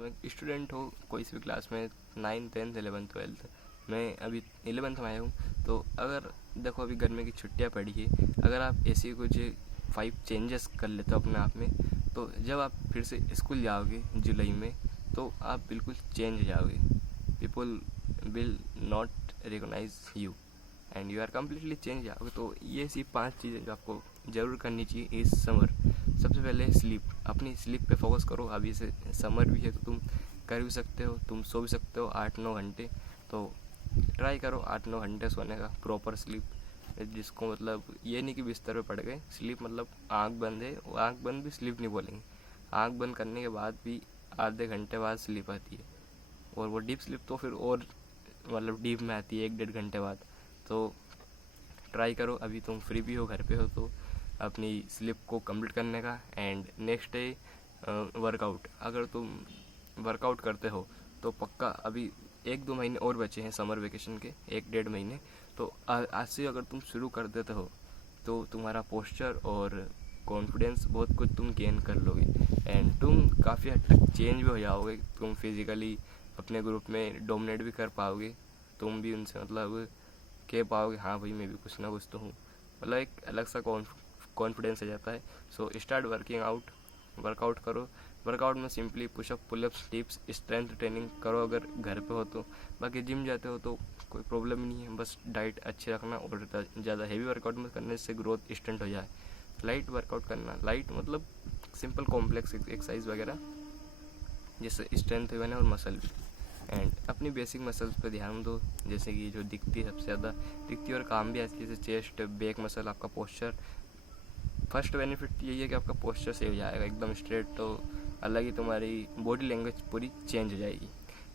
तुम एक स्टूडेंट हो कोई सी भी क्लास में, 9th 10th 11th 12th, मैं अभी 11th में आया हूँ। तो अगर देखो अभी गर्मी की छुट्टियाँ पड़ी है, अगर आप ऐसी कुछ 5 चेंजेस कर लेते हो अपने आप में, तो जब आप फिर से स्कूल जाओगे जुलाई में, तो आप बिल्कुल चेंज हो जाओगे। People will not recognise you and you are completely change जाओगे। तो ये सी 5 चीज़ें जो आपको ज़रूर करनी चाहिए इस समर। सबसे पहले स्लीप, अपनी स्लीप पे फोकस करो। अभी से समर भी है तो तुम कर भी सकते हो, तुम सो भी सकते हो 8-9 घंटे। तो ट्राई करो 8-9 घंटे सोने का, प्रॉपर स्लीप, जिसको मतलब ये नहीं कि बिस्तर पे पड़ गए। स्लीप मतलब आँख बंद है, वो आँख बंद भी स्लीप नहीं बोलेंगे, आँख बंद करने के बाद भी आधे घंटे बाद स्लीप आती है, और वो डीप स्लीप तो फिर और मतलब डीप में आती है 1-1.5 घंटे बाद। तो ट्राई करो, अभी तुम फ्री भी हो, घर पे हो, तो अपनी स्लीप को कंप्लीट करने का। एंड नेक्स्ट डे वर्कआउट, अगर तुम वर्कआउट करते हो तो पक्का अभी 1-2 महीने और बचे हैं समर वेकेशन के, 1-1.5 महीने। तो आज से अगर तुम शुरू कर देते हो तो तुम्हारा पोस्चर और कॉन्फिडेंस बहुत कुछ तुम गेन कर लोगे, एंड तुम काफ़ी हद तक चेंज भी हो जाओगे। तुम फिजिकली अपने ग्रुप में डोमिनेट भी कर पाओगे, तुम भी उनसे मतलब कह पाओगे हाँ भाई मैं भी कुछ ना कुछ तो हूँ, मतलब एक अलग सा कॉन्फिडेंस आ जाता है। So start working out, workout करो। वर्कआउट में simply push up, pull ups, dips, strength training करो अगर घर पे हो तो। बाकी जिम जाते हो तो कोई प्रॉब्लम नहीं है, बस डाइट अच्छी रखना और ज़्यादा हेवी वर्कआउट में करने से ग्रोथ स्टंट हो जाए। लाइट वर्कआउट करना, लाइट मतलब सिंपल कॉम्प्लेक्स एक्सरसाइज वगैरह, जिससे स्ट्रेंथ भी बने और मसल भी। एंड अपनी बेसिक मसल्स पे ध्यान दो, जैसे कि जो दिखती है सबसे ज़्यादा दिखती है और काम भी आती है, जैसे चेस्ट, बैक मसल, आपका पोस्चर। फर्स्ट बेनिफिट यही है कि आपका पोस्चर सही हो जाएगा एकदम स्ट्रेट, तो अलग ही तुम्हारी बॉडी लैंग्वेज पूरी चेंज हो जाएगी।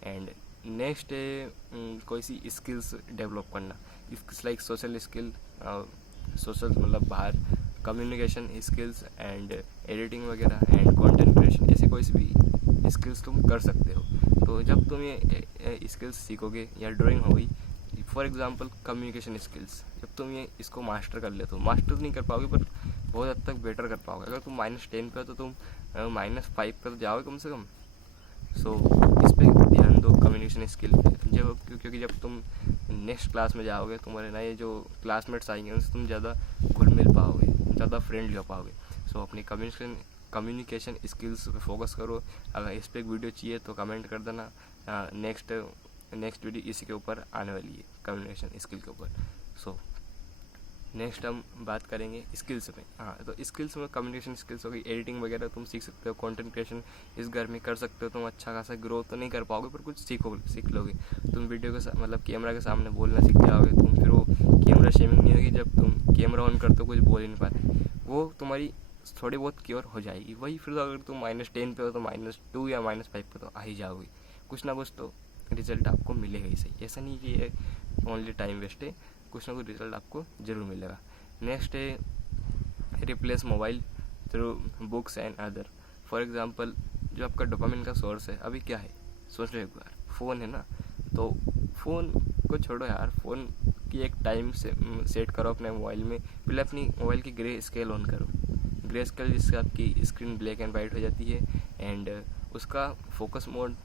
एंड नेक्स्ट है कोई सी स्किल्स डेवलप करना, skills like social skill, social मतलब बाहर कम्युनिकेशन स्किल्स एंड एडिटिंग वगैरह एंड कंटेंट क्रिएशन, ऐसी कोई सी भी स्किल्स तुम कर सकते हो। तो जब तुम ये स्किल्स सीखोगे, या ड्राइंग हो गई फॉर एग्जांपल, कम्युनिकेशन स्किल्स, जब तुम ये इसको मास्टर कर लेते हो, मास्टर नहीं कर पाओगे पर बहुत हद तक बेटर कर पाओगे। अगर तुम -10 पे हो तो तुम -5 पे तो जाओगे कम से कम। सो इस पर ध्यान दो कम्युनिकेशन स्किल पे, जब क्योंकि जब तुम नेक्स्ट क्लास में जाओगे, तुम्हारे नए जो क्लासमेट्स आएंगे उनसे तुम ज़्यादा घुल मिल पाओगे, ज़्यादा फ्रेंडली हो पाओगे। सो अपनी कम्युनिकेशन स्किल्स पे फोकस करो। अगर इस पर एक वीडियो चाहिए तो कमेंट कर देना, नेक्स्ट वीडियो इसी के ऊपर आने वाली है, कम्युनिकेशन स्किल के ऊपर। सो नेक्स्ट हम बात करेंगे स्किल्स में। हाँ, तो स्किल्स में कम्युनिकेशन स्किल्स हो गई, एडिटिंग वगैरह तुम सीख सकते हो, कंटेंट क्रिएशन इस घर में कर सकते हो। तुम अच्छा खासा ग्रो तो नहीं कर पाओगे पर कुछ सीख लोगे। तुम वीडियो के मतलब कैमरा के सामने बोलना सीख जाओगे तुम, फिर वो कैमरा शेमिंग नहीं होगी जब तुम कैमरा ऑन करते हो कुछ बोल ही नहीं पाते, वो तुम्हारी थोड़ी बहुत क्योर हो जाएगी। वही फिर अगर तुम -10 पे हो तो -2 या -5 पे तो आ ही जाओगे, कुछ ना कुछ तो रिजल्ट आपको मिलेगा ही सही। ऐसा नहीं कि ये ओनली टाइम वेस्ट है, कुछ ना कुछ रिजल्ट आपको ज़रूर मिलेगा। नेक्स्ट है replace mobile through books and other. For example, जो आपका डोपामिन का सोर्स है अभी क्या है, सोच लो एक बार, फ़ोन है ना। तो फ़ोन को छोड़ो यार, फ़ोन की एक टाइम से सेट करो अपने मोबाइल में। पहले अपनी मोबाइल की ग्रे स्केल ऑन करो, ग्रे स्केल जिससे आपकी स्क्रीन ब्लैक एंड वाइट हो जाती है। एंड उसका फोकस मोड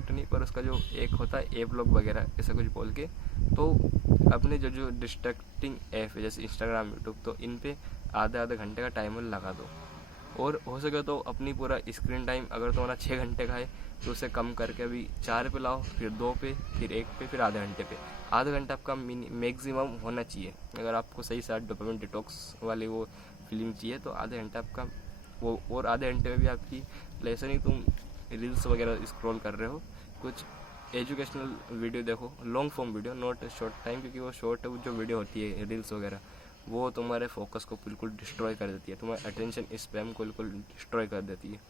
तो नहीं, पर उसका जो एक होता है ऐप लॉक वगैरह ऐसा कुछ बोल के, तो अपने जो डिस्ट्रैक्टिंग ऐप है जैसे इंस्टाग्राम, यूट्यूब, तो इन पे आधे घंटे का टाइमर लगा दो। और हो सके तो अपनी पूरा स्क्रीन टाइम अगर तुम्हारा 6 घंटे का है तो उसे कम करके अभी 4 पे लाओ, फिर 2 पे, फिर 1 पे, फिर आधे घंटे पे। आधा घंटा आपका मैक्सिमम होना चाहिए। अगर आपको सही साथ डोपामिन डिटॉक्स वाली वो फीलिंग चाहिए तो आधे घंटा आपका वो, और आधे घंटे में भी आपकी ऐसा नहीं तुम रील्स वगैरह स्क्रॉल कर रहे हो, कुछ एजुकेशनल वीडियो देखो, long form video, not short time, क्योंकि वो शॉर्ट जो वीडियो होती है रील्स वगैरह वो तुम्हारे फोकस को बिल्कुल डिस्ट्रॉय कर देती है, तुम्हारे अटेंशन स्पैम को बिल्कुल डिस्ट्रॉय कर देती है।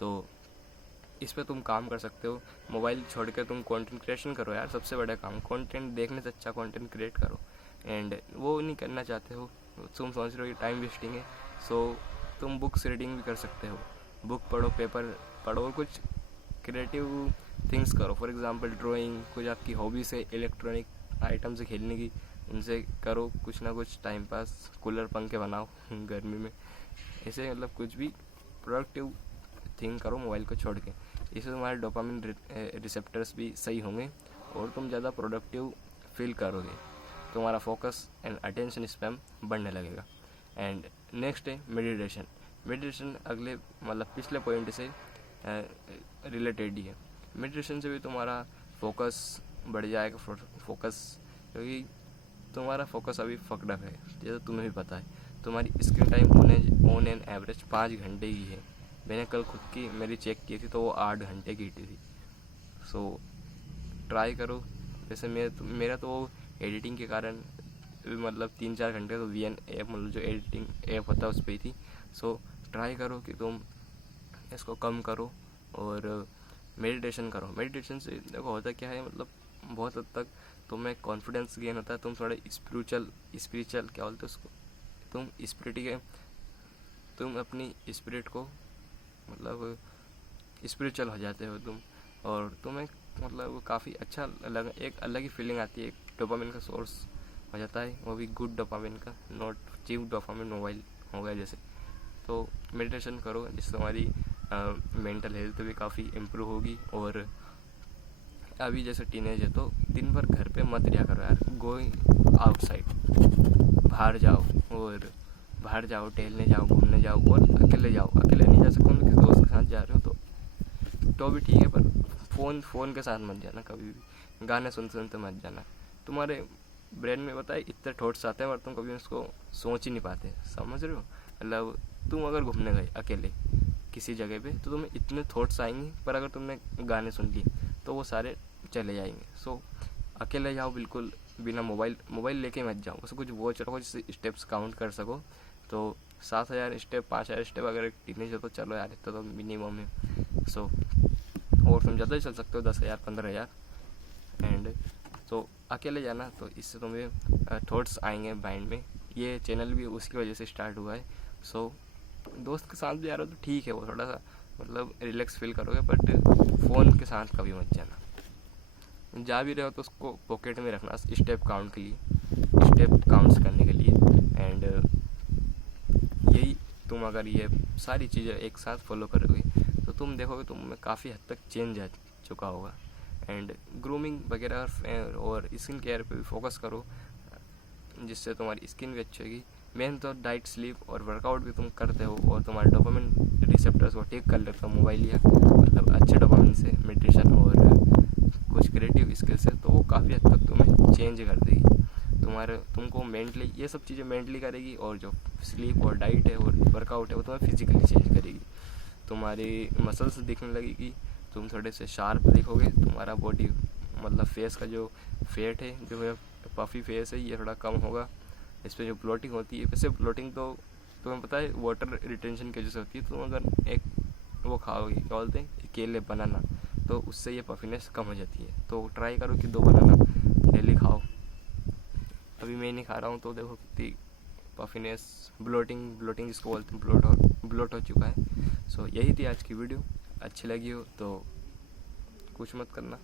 तो इस पर तुम काम कर सकते हो। मोबाइल छोड़ के तुम कंटेंट क्रिएशन करो यार, सबसे बड़ा काम, कंटेंट देखने से अच्छा कंटेंट क्रिएट करो। एंड वो नहीं करना चाहते हो, तुम सोच रहे हो कि टाइम वेस्टिंग है, सो तुम बुक्स रीडिंग भी कर सकते हो, बुक पढ़ो, पेपर पढ़ो, और कुछ क्रिएटिव थिंग्स करो। फॉर एग्जांपल ड्राइंग, कुछ आपकी हॉबीज़ है इलेक्ट्रॉनिक आइटम से खेलने की, उनसे करो कुछ ना कुछ टाइम पास, कूलर पंखे बनाओ गर्मी में, ऐसे मतलब कुछ भी प्रोडक्टिव थिंग करो मोबाइल को छोड़ के। इससे तुम्हारे डोपामिन रिसेप्टर्स भी सही होंगे और तुम ज़्यादा प्रोडक्टिव फील करोगे, तुम्हारा फोकस एंड अटेंशन स्पैम बढ़ने लगेगा। एंड नेक्स्ट है मेडिटेशन। मेडिटेशन अगले मतलब पिछले पॉइंट से रिलेटेड ही है। मेडिटेशन से भी तुम्हारा फोकस बढ़ जाएगा, फोकस, क्योंकि तुम्हारा फोकस अभी फक्ड अप है, जैसे तुम्हें भी पता है। तुम्हारी screen time on an average 5 घंटे की है। मैंने कल खुद की मेरी चेक की थी तो वो 8 घंटे की थी। सो ट्राई करो। जैसे मेरा तो वो एडिटिंग के कारण मतलब 3-4 घंटे तो VN ऐप मतलब जो एडिटिंग ऐप होता है उस पर थी। सो ट्राई करो कि तुम इसको कम करो और मेडिटेशन करो। मेडिटेशन से देखो होता क्या है, मतलब बहुत हद तक तुम्हें कॉन्फिडेंस गेन होता है। तुम थोड़े स्पिरिचुअल क्या बोलते हो उसको, तुम अपनी स्पिरिट को मतलब स्पिरिचुअल हो जाते हो तुम, और तुम्हें मतलब काफ़ी अच्छा एक अलग ही फीलिंग आती है। एक डोपामिन का सोर्स हो जाता है, वो भी गुड डोपामिन का, नॉट चीप डोपामिन मोबाइल हो गया जैसे। तो मेडिटेशन करो जिससे तुम्हारी मेंटल हेल्थ भी काफ़ी इम्प्रूव होगी। और अभी जैसे टीनेज है तो दिन भर घर पे मत रहा करो यार, गोइंग आउटसाइड, बाहर जाओ, टहलने जाओ, घूमने जाओ, और अकेले जाओ। अकेले नहीं जा सकते तो किसी दोस्त के साथ जा रहे हो तो भी ठीक है, पर फ़ोन के साथ मत जाना कभी भी। गाने सुनते मत जाना। तुम्हारे ब्रेन में पता है इतने थॉट्स आते हैं पर तुम कभी उसको सोच ही नहीं पाते, समझ रहे हो। मतलब तुम अगर घूमने गए अकेले किसी जगह पे तो तुम्हें इतने थॉट्स आएंगे, पर अगर तुमने गाने सुन लिए तो वो सारे चले जाएंगे। सो अकेले जाओ, बिल्कुल बिना मोबाइल लेके मत जाओ। बस कुछ वॉच रखो जिससे स्टेप्स काउंट कर सको। तो 7,000 स्टेप, 5,000 स्टेप अगर टीनेज हो तो चलो यार, इतना तो मिनिमम है। सो और तुम ज़्यादा ही चल सकते हो, 10,000, 15,000। एंड तो अकेले जाना, तो इससे तुम्हें थॉट्स आएंगे माइंड में। ये चैनल भी उसकी वजह से स्टार्ट हुआ है। सो दोस्त के साथ भी आ रहे हो तो ठीक है, वो थोड़ा सा मतलब रिलैक्स फील करोगे, बट फ़ोन के साथ कभी मत जाना। जा भी रहे हो तो उसको पॉकेट में रखना, स्टेप काउंट्स करने के लिए। एंड यही तुम अगर ये सारी चीज़ें एक साथ फॉलो करोगे तो तुम देखोगे तुम में काफ़ी हद तक चेंज आ चुका होगा। एंड ग्रूमिंग वगैरह और स्किन केयर पे भी फोकस करो, जिससे तुम्हारी स्किन भी अच्छी होगी। मेन तो डाइट, स्लीप और वर्कआउट भी तुम करते हो और तुम्हारे डोपामिन रिसेप्टर्स को ठीक कर लेते हो मोबाइल या मतलब अच्छे डोपामिन से, मेडिटेशन और कुछ क्रिएटिव स्किल से, तो वो काफ़ी हद तक तुम्हें चेंज कर देगी। तुमको मेंटली ये सब चीज़ें मेंटली करेगी, और जो स्लीप और डाइट है और वर्कआउट है वो तुम्हें फिजिकली चेंज करेगी। तुम्हारी मसल्स दिखने लगेगी, तुम थोड़े से शार्प दिखोगे, तुम्हारा बॉडी मतलब फेस का जो फैट है, जो है पफी फेस है, ये थोड़ा कम होगा। इस पर जो ब्लोटिंग होती है, वैसे ब्लोटिंग तो तुम्हें पता है वाटर रिटेंशन की वजह से होती है। तुम अगर एक वो खाओगे, क्या बोलते हैं, केले, बनाना, तो उससे ये पफीनेस कम हो जाती है। तो ट्राई करो कि 2 बनाना डेली खाओ। अभी मैं नहीं खा रहा हूँ तो देखो कितनी पफीनेस, ब्लोटिंग जिसको बोलते हैं, ब्लोट हो चुका है। सो यही थी आज की वीडियो। अच्छी लगी हो तो कुछ मत करना।